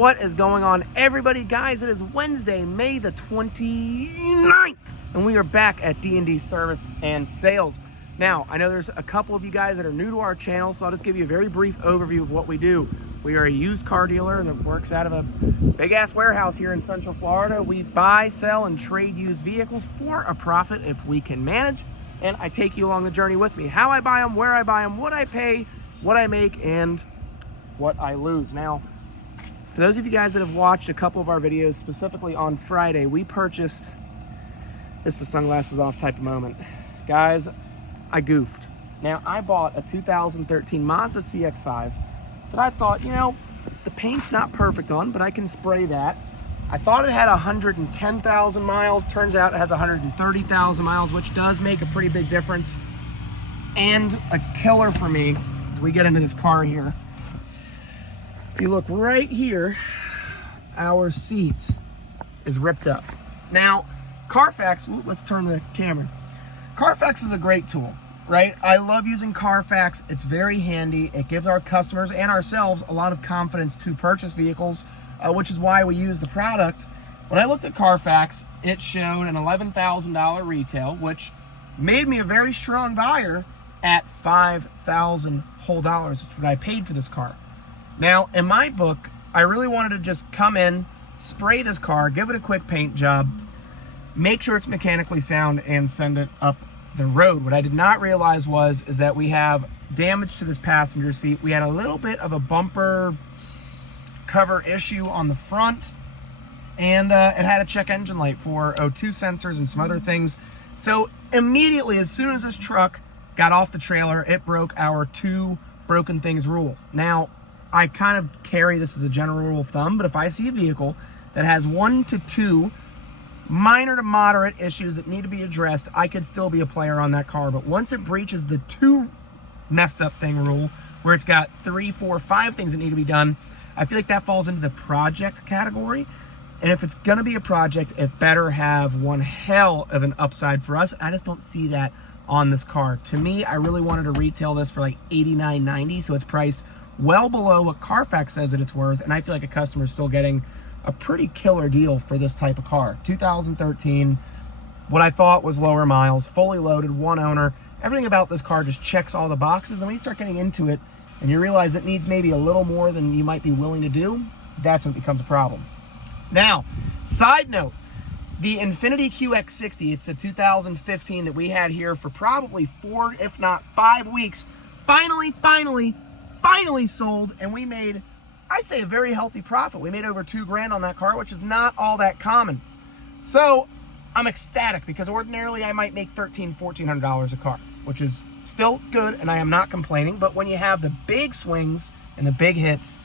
What is going on, everybody? Guys, it is Wednesday, May the 29th, and we are back at D&D Service and Sales. Now, I know there's a couple of you guys that are new to our channel, so I'll just give you a very brief overview of what we do. We are a used car dealer that works out of a big-ass warehouse here in Central Florida. We buy, sell, and trade used vehicles for a profit if we can manage, and I take you along the journey with me. How I buy them, where I buy them, what I pay, what I make, and what I lose. Now, for those of you guys that have watched a couple of our videos, specifically on Friday, we purchased, this is a sunglasses off type of moment. Guys, I goofed. Now, I bought a 2013 Mazda CX-5 that I thought, you know, the paint's not perfect on, but I can spray that. I thought it had 110,000 miles. Turns out it has 130,000 miles, which does make a pretty big difference. And a killer for me as we get into this car here. If you look right here, our seat is ripped up. Now, Carfax, let's turn the camera. Carfax is a great tool, right? I love using Carfax. It's very handy. It gives our customers and ourselves a lot of confidence to purchase vehicles, which is why we use the product. When I looked at Carfax, it showed an $11,000 retail, which made me a very strong buyer at $5,000 whole dollars, which is what I paid for this car. Now, in my book, I really wanted to just come in, spray this car, give it a quick paint job, make sure it's mechanically sound, and send it up the road. What I did not realize is that we have damage to this passenger seat. We had a little bit of a bumper cover issue on the front, and it had a check engine light for O2 sensors and some other things. So immediately, as soon as this truck got off the trailer, it broke our two broken things rule. Now, I kind of carry this as a general rule of thumb, but if I see a vehicle that has 1 to 2 minor to moderate issues that need to be addressed, I could still be a player on that car. But once it breaches the 2 messed up thing rule, where it's got 3, 4, 5 things that need to be done, I feel like that falls into the project category. And if it's gonna be a project, it better have one hell of an upside for us. I just don't see that on this car. To me, I really wanted to retail this for like $89.90, so it's priced well below what Carfax says that it's worth, and I feel like a customer is still getting a pretty killer deal for this type of car. 2013, what I thought was lower miles, fully loaded, one owner. Everything about this car just checks all the boxes, and when you start getting into it and you realize it needs maybe a little more than you might be willing to do, that's when it becomes a problem. Now, side note, the Infiniti QX60, it's a 2015 that we had here for probably 4, if not 5 weeks, finally sold, and we made, I'd say, a very healthy profit. We made over $2 grand on that car, which is not all that common. So I'm ecstatic because ordinarily I might make $1,300, $1,400 a car, which is still good, and I am not complaining. But when you have the big swings and the big hits,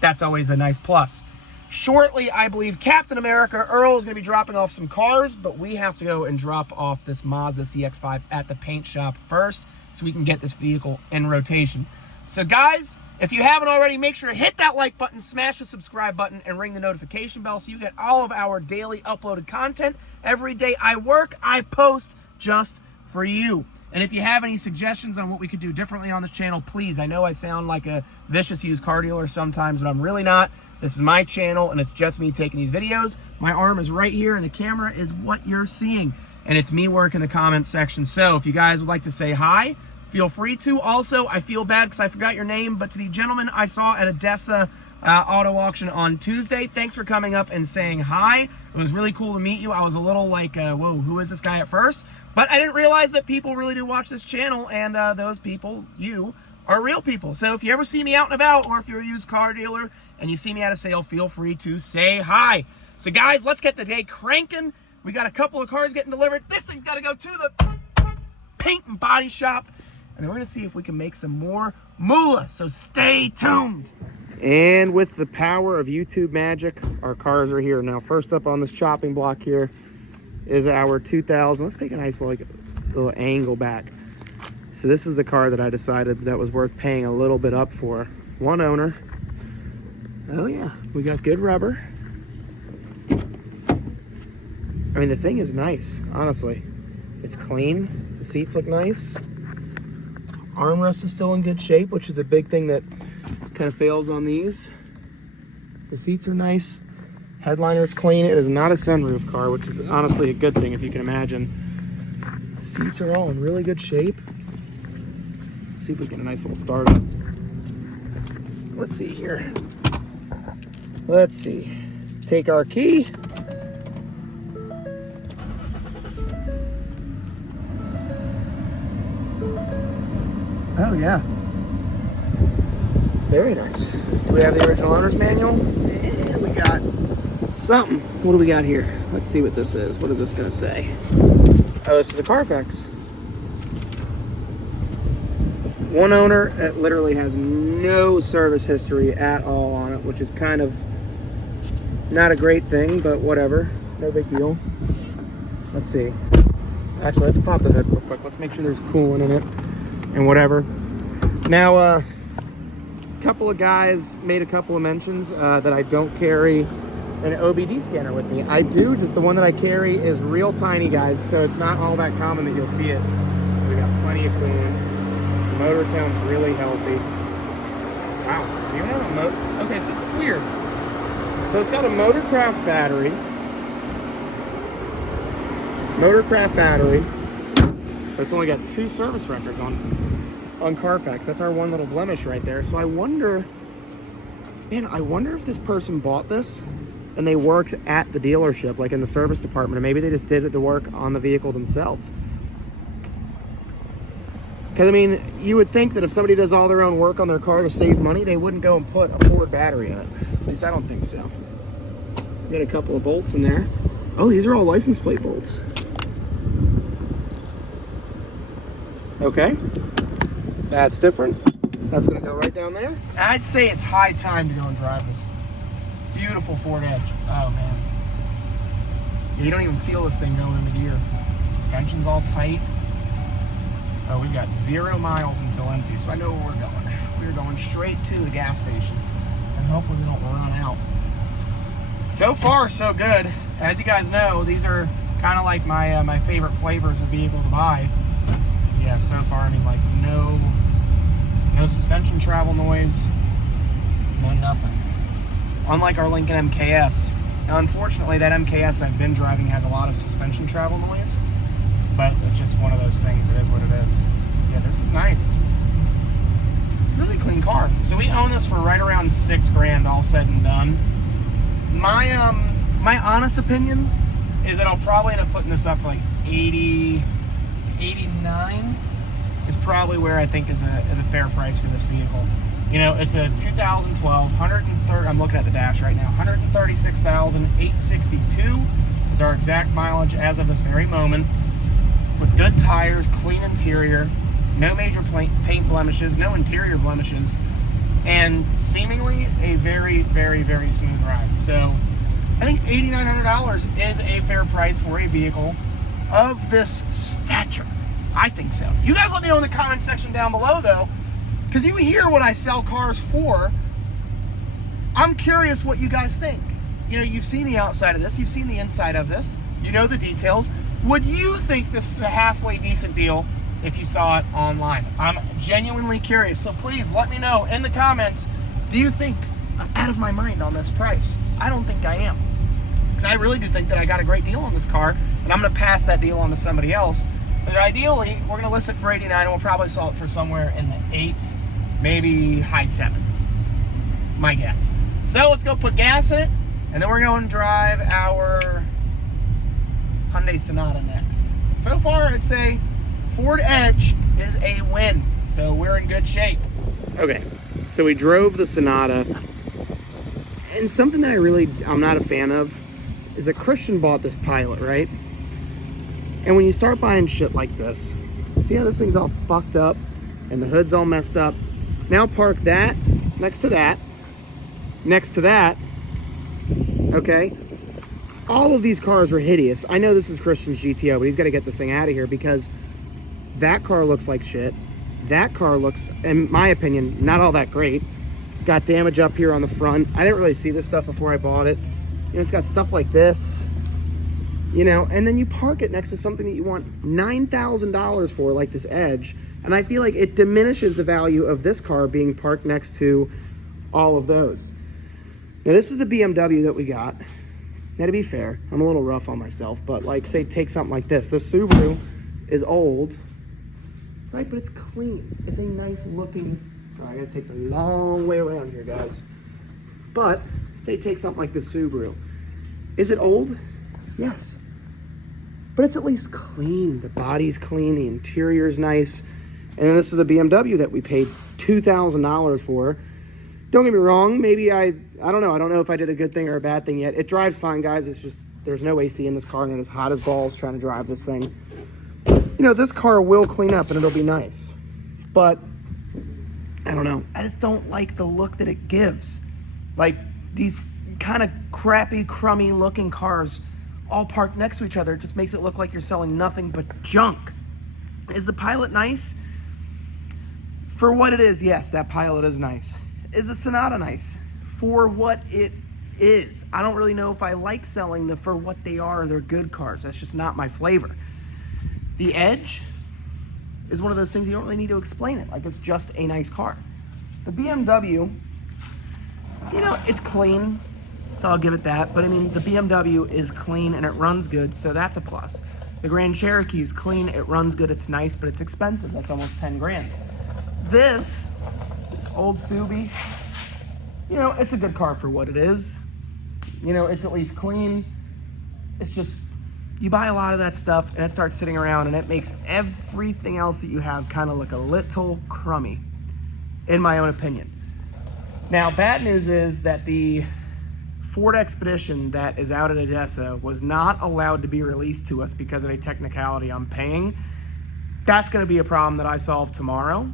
that's always a nice plus. Shortly, I believe Captain America Earl is going to be dropping off some cars, but we have to go and drop off this Mazda CX-5 at the paint shop first so we can get this vehicle in rotation. So guys, if you haven't already, make sure to hit that like button, smash the subscribe button, and ring the notification bell so you get all of our daily uploaded content. Every day I work, I post just for you. And if you have any suggestions on what we could do differently on this channel, please. I know I sound like a vicious used car dealer sometimes, but I'm really not. This is my channel, and it's just me taking these videos. My arm is right here, and the camera is what you're seeing. And it's me working the comments section. So if you guys would like to say hi, feel free to. Also, I feel bad because I forgot your name, but to the gentleman I saw at Odessa auto auction on Tuesday, thanks for coming up and saying hi. It was really cool to meet you. I was a little like, whoa, who is this guy at first? But I didn't realize that people really do watch this channel, and those people, you, are real people. So if you ever see me out and about, or if you're a used car dealer and you see me at a sale, feel free to say hi. So guys, let's get the day cranking. We got a couple of cars getting delivered. This thing's got to go to the paint and body shop. And then we're going to see if we can make some more moolah, so stay tuned. And with the power of YouTube magic, our cars are here. Now, first up on this chopping block here is our 2000. Let's take a nice little angle back. So this is the car that I decided that was worth paying a little bit up for. One owner. Oh yeah, we got good rubber. I mean, the thing is nice, honestly. It's clean. The seats look nice. Armrest is still in good shape, which is a big thing that kind of fails on these. The seats are nice. Headliner's clean. It is not a sunroof car, which is honestly a good thing if you can imagine. Seats are all in really good shape. See if we get a nice little startup. Let's see here. Let's see. Take our key. Oh yeah. Very nice. Do we have the original owner's manual? Yeah, we got something. What do we got here? Let's see what this is. What is this gonna say? Oh, this is a Carfax. One owner. It literally has no service history at all on it, which is kind of not a great thing, but whatever. No big deal. Let's see. Actually, let's pop the hood real quick. Let's make sure there's coolant in it and whatever. Now, a couple of guys made a couple of mentions that I don't carry an OBD scanner with me. I do, just the one that I carry is real tiny, guys, so it's not all that common that you'll see it. We got plenty of coolant. The motor sounds really healthy. Wow, do you have a motor? Okay, so this is weird. So it's got a Motorcraft battery. But it's only got 2 service records on Carfax. That's our one little blemish right there. So I wonder if this person bought this and they worked at the dealership, like in the service department, and maybe they just did the work on the vehicle themselves. Because, I mean, you would think that if somebody does all their own work on their car to save money, they wouldn't go and put a Ford battery in it. At least I don't think so. We got a couple of bolts in there. Oh, these are all license plate bolts. Okay. That's different. That's gonna go right down there. I'd say it's high time to go and drive this beautiful Ford Edge. Oh man. You don't even feel this thing going into gear. The suspension's all tight. Oh, we've got 0 miles until empty, so I know where we're going. We're going straight to the gas station, and hopefully we don't run out. So far, so good. As you guys know, these are kind of like my favorite flavors of vehicle to buy. Yeah, so far, I mean, like no suspension travel noise, no nothing. Unlike our Lincoln MKS. Now, unfortunately, that MKS I've been driving has a lot of suspension travel noise, but it's just one of those things. It is what it is. Yeah, this is nice. Really clean car. So we own this for right around $6 grand, all said and done. My honest opinion is that I'll probably end up putting this up for like 80, 89 is probably where I think is a fair price for this vehicle. You know, it's a 2012 I'm looking at the dash right now. 136,862 is our exact mileage as of this very moment, with good tires, clean interior, no major paint blemishes, no interior blemishes, and seemingly a very, very, very smooth ride. So I think $8,900 is a fair price for a vehicle of this stature. I think so. You guys let me know in the comment section down below, though, because you hear what I sell cars for. I'm curious what you guys think. You know, you've seen the outside of this, you've seen the inside of this, you know the details. Would you think this is a halfway decent deal if you saw it online? I'm genuinely curious, so please let me know in the comments, do you think I'm out of my mind on this price? I don't think I am, because I really do think that I got a great deal on this car, and I'm going to pass that deal on to somebody else. But ideally, we're going to list it for $89, and we'll probably sell it for somewhere in the 8s, maybe high 7s, my guess. So let's go put gas in it, and then we're going to drive our Hyundai Sonata next. So far, I'd say Ford Edge is a win, so we're in good shape. Okay, so we drove the Sonata, and something that I'm not a fan of is that Christian bought this Pilot, right? And when you start buying shit like this, see how this thing's all fucked up and the hood's all messed up? Now park that next to that, okay? All of these cars are hideous. I know this is Christian's GTO, but he's got to get this thing out of here because that car looks like shit. That car looks, in my opinion, not all that great. It's got damage up here on the front. I didn't really see this stuff before I bought it. You know, it's got stuff like this, you know, and then you park it next to something that you want $9,000 for, like this Edge. And I feel like it diminishes the value of this car being parked next to all of those. Now this is the BMW that we got. Now to be fair, I'm a little rough on myself, but like say take something like this. This Subaru is old, right? But it's clean. It's a nice looking, sorry, I gotta take the long way around here, guys. But say take something like this Subaru. Is it old? Yes. But it's at least clean. The body's clean, the interior's nice. And then this is a BMW that we paid $2,000 for. Don't get me wrong, maybe I don't know. I don't know if I did a good thing or a bad thing yet. It drives fine, guys. It's just, there's no AC in this car and it's hot as balls trying to drive this thing. You know, this car will clean up and it'll be nice. But, I don't know. I just don't like the look that it gives. Like, these kind of crappy, crummy looking cars all parked next to each other. It just makes it look like you're selling nothing but junk. Is the Pilot nice? For what it is, yes, that Pilot is nice. Is the Sonata nice? For what it is. I don't really know if I like selling them for what they are. They're good cars. That's just not my flavor. The Edge is one of those things you don't really need to explain it. Like, it's just a nice car. The BMW, you know, it's clean, so I'll give it that. But I mean, the BMW is clean and it runs good, so that's a plus. The Grand Cherokee is clean, it runs good, it's nice, but it's expensive. That's almost 10 grand. This old Subi, you know, it's a good car for what it is. You know, it's at least clean. It's just, you buy a lot of that stuff and it starts sitting around and it makes everything else that you have kind of look a little crummy, in my own opinion. Now, bad news is that the Ford Expedition that is out at Odessa was not allowed to be released to us because of a technicality I'm paying. That's going to be a problem that I solve tomorrow.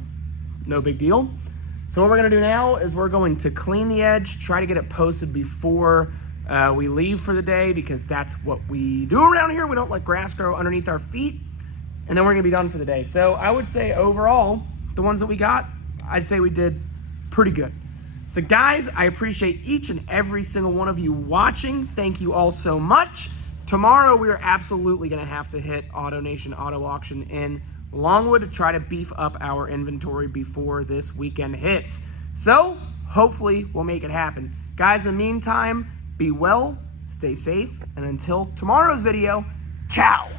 No big deal. So what we're going to do now is we're going to clean the Edge, try to get it posted before we leave for the day, because that's what we do around here. We don't let grass grow underneath our feet, and then we're going to be done for the day. So I would say overall, the ones that we got, I'd say we did pretty good. So guys, I appreciate each and every single one of you watching. Thank you all so much. Tomorrow we are absolutely going to have to hit AutoNation Auto Auction in Longwood to try to beef up our inventory before this weekend hits. So hopefully we'll make it happen. Guys, in the meantime, be well, stay safe, and until tomorrow's video, ciao.